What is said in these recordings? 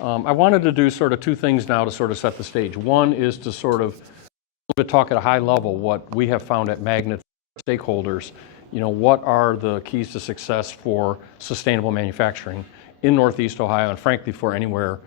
I wanted to do sort of two things now to sort of set the stage. One is to sort of talk at a high level what we have found at Magnet stakeholders. What are the keys to success for sustainable manufacturing in Northeast Ohio and frankly for anywhere,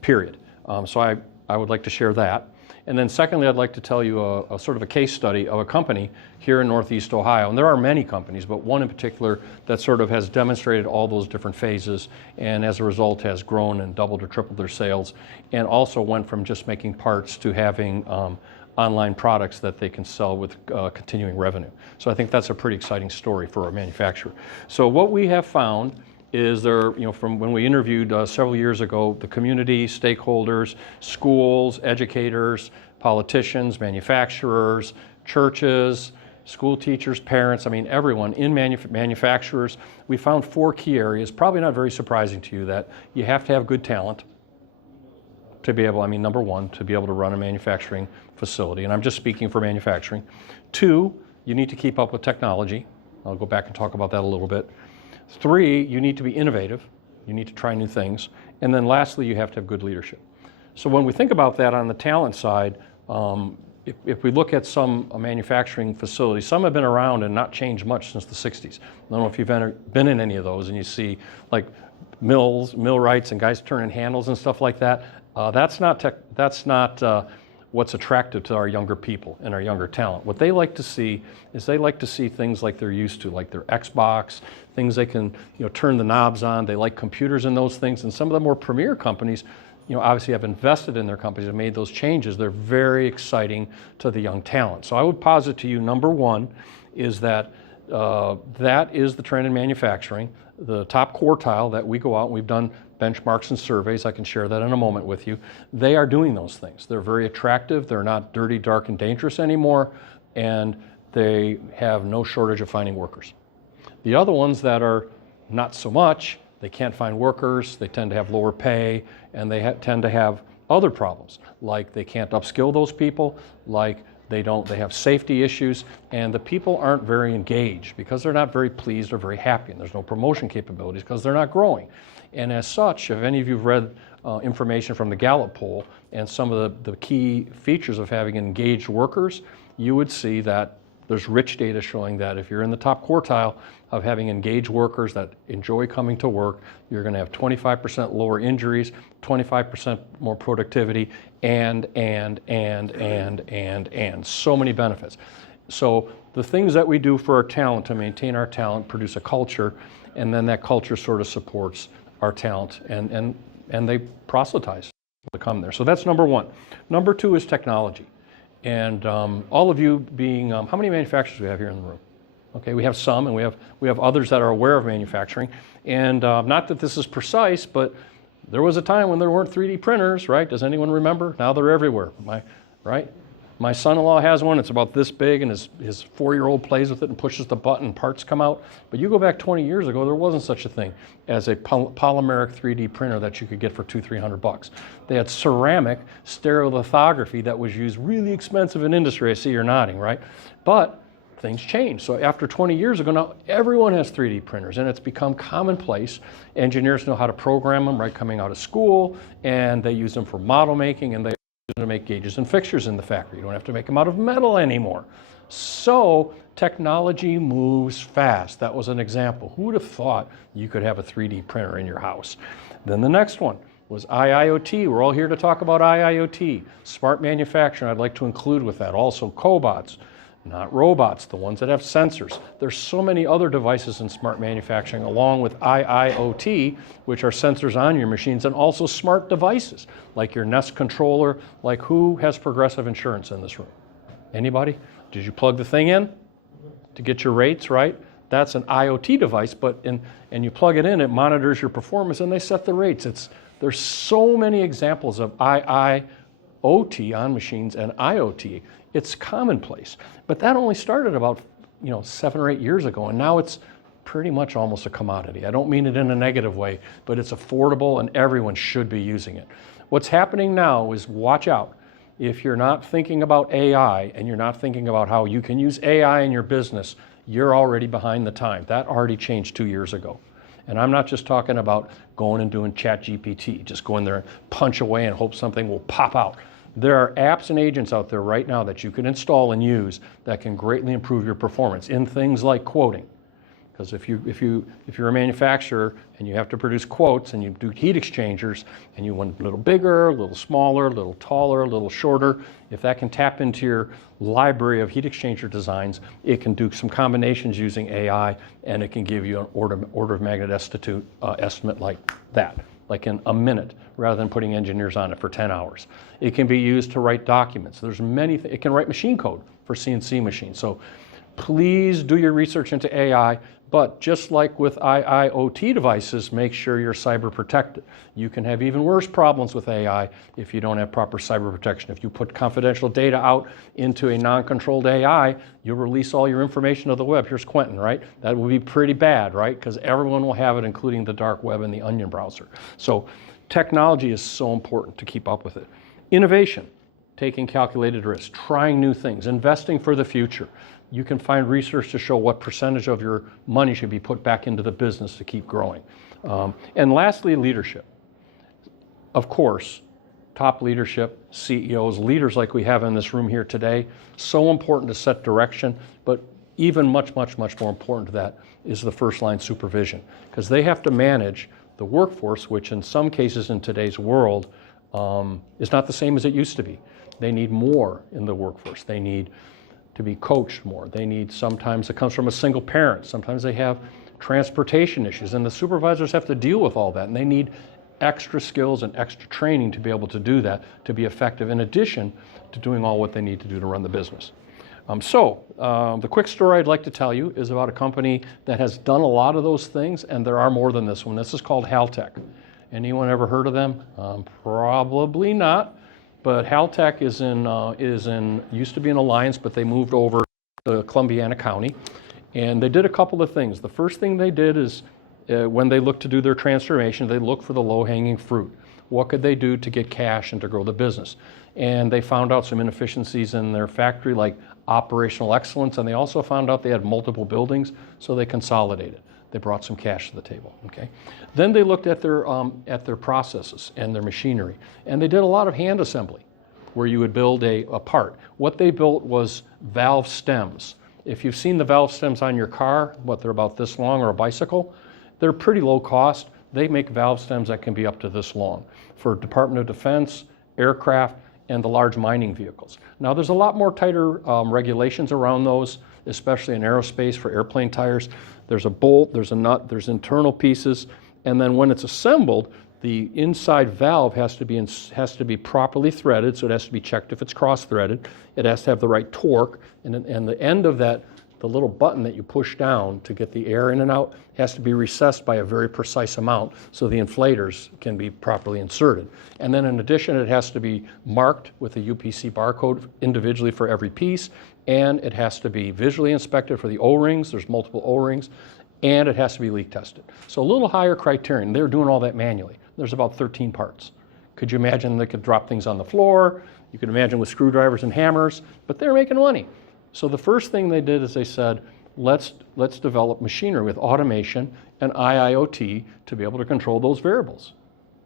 period. So I would like to share that. And then secondly, I'd like to tell you a sort of a case study of a company here in Northeast Ohio. And there are many companies, but one in particular that sort of has demonstrated all those different phases and as a result has grown and doubled or tripled their sales and also went from just making parts to having online products that they can sell with continuing revenue. So I think that's a pretty exciting story for a manufacturer. So what we have found is from when we interviewed several years ago, the community, stakeholders, schools, educators, politicians, manufacturers, churches, school teachers, parents, everyone in manufacturers, we found 4 key areas, probably not very surprising to you, that you have to have good talent to be able, number one, to be able to run a manufacturing facility, and I'm just speaking for manufacturing. 2, you need to keep up with technology. I'll go back and talk about that a little bit. 3, you need to be innovative. You need to try new things. And then lastly, you have to have good leadership. So when we think about that on the talent side, if we look at some manufacturing facilities, some have been around and not changed much since the 60s. I don't know if you've been in any of those and you see like millwrights and guys turning handles and stuff like that. That's not what's attractive to our younger people and our younger talent. What they like to see is they like to see things like they're used to, like their Xbox, things they can turn the knobs on. They like computers and those things. And some of the more premier companies, obviously have invested in their companies and made those changes. They're very exciting to the young talent. So I would posit to you, number one, is that that is the trend in manufacturing. The top quartile that we go out and we've done benchmarks and surveys, I can share that in a moment with you, they are doing those things. They're very attractive, they're not dirty, dark, and dangerous anymore, and they have no shortage of finding workers. The other ones that are not so much, they can't find workers, they tend to have lower pay, and they tend to have other problems, like they can't upskill those people, like they have safety issues, and the people aren't very engaged because they're not very pleased or very happy, and there's no promotion capabilities because they're not growing. And as such, if any of you have read information from the Gallup poll and some of the key features of having engaged workers, you would see that there's rich data showing that if you're in the top quartile of having engaged workers that enjoy coming to work, you're going to have 25% lower injuries, 25% more productivity, and so many benefits. So the things that we do for our talent to maintain our talent produce a culture, and then that culture sort of supports our talent, and they proselytize to come there. So that's number one. Number 2 is technology. And all of you being, how many manufacturers do we have here in the room? Okay, we have some, and we have others that are aware of manufacturing. And not that this is precise, but there was a time when there weren't 3D printers, right? Does anyone remember? Now they're everywhere, right? My son-in-law has one, it's about this big, and his 4-year-old plays with it and pushes the button, parts come out. But you go back 20 years ago, there wasn't such a thing as a polymeric 3D printer that you could get for $200-300 bucks. They had ceramic stereolithography that was used, really expensive in industry. I see you're nodding, right? But things changed. So after 20 years ago, now everyone has 3D printers, and it's become commonplace. Engineers know how to program them right coming out of school, and they use them for model making, and they to make gauges and fixtures in the factory. You don't have to make them out of metal anymore. So technology moves fast. That was an example. Who would have thought you could have a 3D printer in your house? Then the next one was IIoT. We're all here to talk about IIoT. Smart manufacturing, I'd like to include with that. Also cobots, not robots, the ones that have sensors. There's so many other devices in smart manufacturing along with IIoT, which are sensors on your machines, and also smart devices like your Nest controller. Like, who has Progressive insurance in this room? Anybody? Did you plug the thing in to get your rates, right? That's an IoT device, and you plug it in, it monitors your performance, and they set the rates. There's so many examples of IIoT on machines and IoT. It's commonplace. But that only started about 7 or 8 years ago, and now it's pretty much almost a commodity. I don't mean it in a negative way, but it's affordable and everyone should be using it. What's happening now is, watch out. If you're not thinking about AI and you're not thinking about how you can use AI in your business, you're already behind the time. That already changed 2 years ago. And I'm not just talking about going and doing ChatGPT. Just go in there and punch away and hope something will pop out. There are apps and agents out there right now that you can install and use that can greatly improve your performance in things like quoting. Because if you're a manufacturer and you have to produce quotes and you do heat exchangers and you want a little bigger, a little smaller, a little taller, a little shorter, if that can tap into your library of heat exchanger designs, it can do some combinations using AI, and it can give you an order of magnitude estimate like that, like in a minute, rather than putting engineers on it for 10 hours. It can be used to write documents. There's many it can write machine code for CNC machines. So please do your research into AI. But just like with IIoT devices, make sure you're cyber protected. You can have even worse problems with AI if you don't have proper cyber protection. If you put confidential data out into a non-controlled AI, you'll release all your information to the web. Here's Quentin, right? That will be pretty bad, right? Because everyone will have it, including the dark web and the onion browser. So technology is so important to keep up with it. Innovation, taking calculated risks, trying new things, investing for the future. You can find research to show what percentage of your money should be put back into the business to keep growing. And lastly, leadership. Of course, top leadership, CEOs, leaders like we have in this room here today, so important to set direction, but even much more important to that is the first line supervision, because they have to manage the workforce, which in some cases in today's world is not the same as it used to be. They need more in the workforce. They need to be coached more. They need, sometimes it comes from a single parent. Sometimes they have transportation issues, and the supervisors have to deal with all that, and they need extra skills and extra training to be able to do that, to be effective, in addition to doing all what they need to do to run the business. The quick story I'd like to tell you is about a company that has done a lot of those things, and there are more than this one. This is called Haltech. Anyone ever heard of them? Probably not. But Haltech used to be in Alliance, but they moved over to Columbiana County, and they did a couple of things. The first thing they did is, when they looked to do their transformation, they looked for the low-hanging fruit. What could they do to get cash and to grow the business? And they found out some inefficiencies in their factory, like operational excellence, and they also found out they had multiple buildings, so they consolidated. They brought some cash to the table, okay? Then they looked at their processes and their machinery, and they did a lot of hand assembly, where you would build a part. What they built was valve stems. If you've seen the valve stems on your car, they're about this long, or a bicycle, they're pretty low cost. They make valve stems that can be up to this long for Department of Defense, aircraft, and the large mining vehicles. Now there's a lot more tighter regulations around those, especially in aerospace for airplane tires. There's a bolt, there's a nut, there's internal pieces, and then when it's assembled, the inside valve has to be properly threaded, so it has to be checked if it's cross-threaded. It has to have the right torque, and the end of that, the little button that you push down to get the air in and out, has to be recessed by a very precise amount so the inflators can be properly inserted. And then in addition, it has to be marked with a UPC barcode individually for every piece, and it has to be visually inspected for the O-rings. There's multiple O-rings, and it has to be leak tested. So a little higher criterion. They're doing all that manually. There's about 13 parts. Could you imagine they could drop things on the floor? You could imagine with screwdrivers and hammers, but they're making money. So the first thing they did is they said, let's develop machinery with automation and IIoT to be able to control those variables.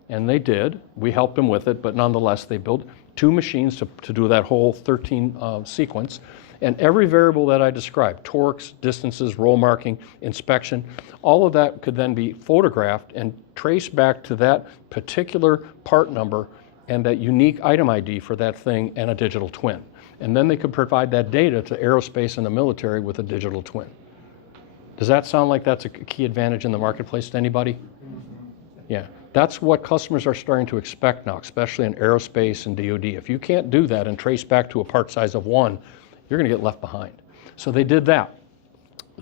And they did. We helped them with it, but nonetheless, they built 2 machines to do that whole 13 sequence. And every variable that I described, torques, distances, roll marking, inspection, all of that could then be photographed and traced back to that particular part number and that unique item ID for that thing and a digital twin. And then they could provide that data to aerospace and the military with a digital twin. Does that sound like that's a key advantage in the marketplace to anybody? Yeah, that's what customers are starting to expect now, especially in aerospace and DoD. If you can't do that and trace back to a part size of 1, you're going to get left behind. So they did that.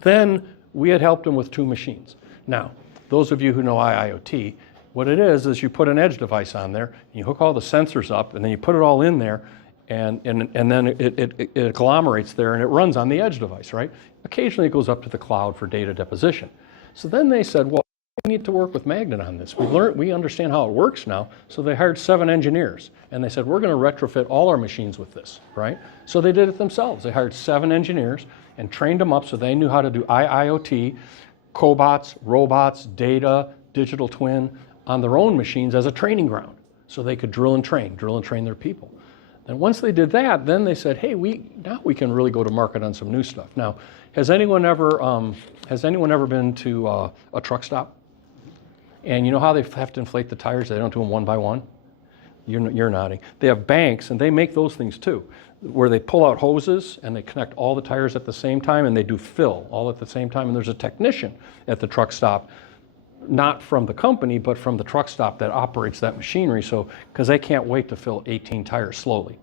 Then we had helped them with 2 machines. Now, those of you who know IIoT, what it is you put an edge device on there, and you hook all the sensors up, and then you put it all in there, and then it agglomerates there, and it runs on the edge device, right? Occasionally it goes up to the cloud for data deposition. So then they said, well, we need to work with Magnet on this. We understand how it works now. So they hired 7 engineers, and they said, we're going to retrofit all our machines with this, right? So they did it themselves. They hired 7 engineers and trained them up so they knew how to do IIoT, cobots, robots, data, digital twin, on their own machines as a training ground, so they could drill and train their people. And once they did that, then they said, hey, now we can really go to market on some new stuff. Now, has anyone ever been to a truck stop? And you know how they have to inflate the tires? They don't do them one by one? You're nodding. They have banks, and they make those things too, where they pull out hoses and they connect all the tires at the same time, and they do fill all at the same time. And there's a technician at the truck stop, not from the company, but from the truck stop that operates that machinery. So, because they can't wait to fill 18 tires slowly.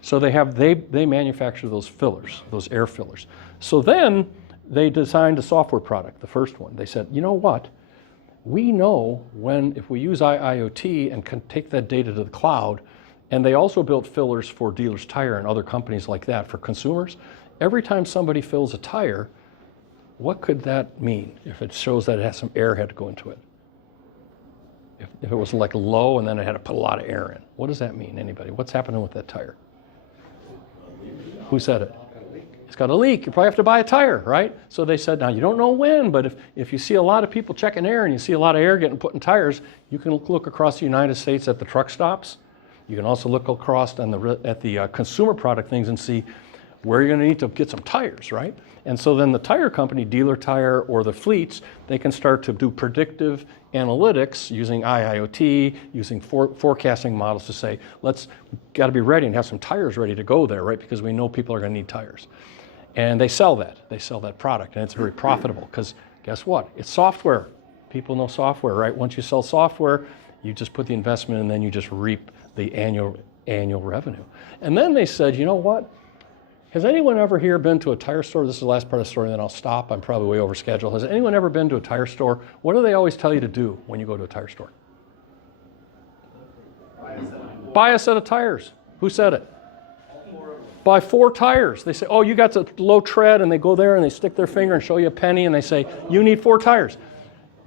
So they manufacture those fillers, those air fillers. So then they designed a software product, the first one. They said, you know what? We know if we use IoT and can take that data to the cloud, and they also built fillers for Dealer's Tire and other companies like that for consumers. Every time somebody fills a tire, what could that mean if it shows that it has some air had to go into it? If it was like low and then it had to put a lot of air in, what does that mean? Anybody? What's happening with that tire? Who said it? It's got a leak. You probably have to buy a tire, right? So they said, now you don't know when, but if you see a lot of people checking air and you see a lot of air getting put in tires, you can look across the United States at the truck stops. You can also look across at the consumer product things and see where you're going to need to get some tires, right? And so then the tire company, Dealer Tire, or the fleets, they can start to do predictive analytics using IoT, using forecasting models to say, got to be ready and have some tires ready to go there, right? Because we know people are going to need tires. And they sell that product, and it's very profitable because guess what? It's software. People know software, right? Once you sell software, you just put the investment and then you just reap the annual revenue. And then they said, you know what? Has anyone ever here been to a tire store? This is the last part of the story, and then I'll stop. I'm probably way over schedule. Has anyone ever been to a tire store? What do they always tell you to do when you go to a tire store? Buy a set of tires. Who said it? Buy 4 tires. They say, oh, you got the low tread, and they go there and they stick their finger and show you a penny, and they say, you need 4 tires.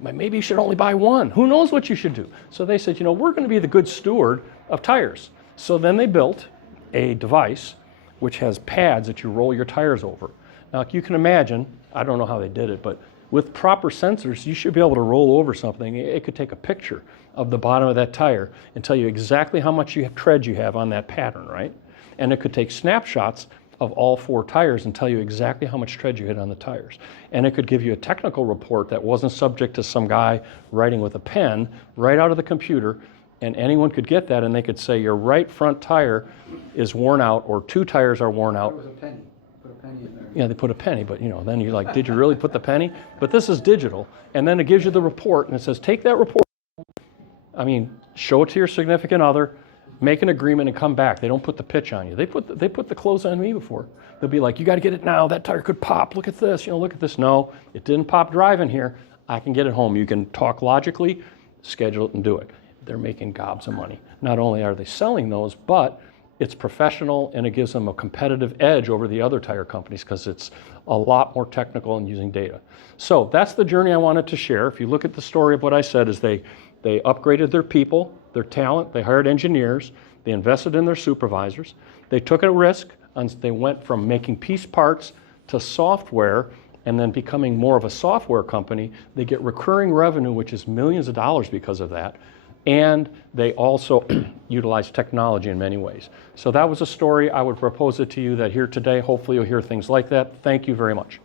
Maybe you should only buy 1. Who knows what you should do? So they said, we're going to be the good steward of tires. So then they built a device which has pads that you roll your tires over. Now, you can imagine, I don't know how they did it, but with proper sensors, you should be able to roll over something. It could take a picture of the bottom of that tire and tell you exactly how much tread you have on that pattern, right? And it could take snapshots of all 4 tires and tell you exactly how much tread you hit on the tires. And it could give you a technical report that wasn't subject to some guy writing with a pen right out of the computer, and anyone could get that, and they could say your right front tire is worn out, or 2 tires are worn out. There was a penny. Put a penny in there. Yeah, they put a penny, but then you're like, did you really put the penny? But this is digital, and then it gives you the report, and it says, take that report, show it to your significant other, make an agreement, and come back. They don't put the pitch on you. They put the clothes on me before. They'll be like, you got to get it now. That tire could pop. Look at this. Look at this. No, it didn't pop driving here. I can get it home. You can talk logically, schedule it, and do it. They're making gobs of money. Not only are they selling those, but it's professional, and it gives them a competitive edge over the other tire companies because it's a lot more technical and using data. So that's the journey I wanted to share. If you look at the story of what I said, is they upgraded their people, their talent, they hired engineers, they invested in their supervisors, they took a risk, and they went from making piece parts to software, and then becoming more of a software company. They get recurring revenue, which is millions of dollars because of that. And they also utilize technology in many ways. So that was a story. I would propose it to you that here today, hopefully you'll hear things like that. Thank you very much.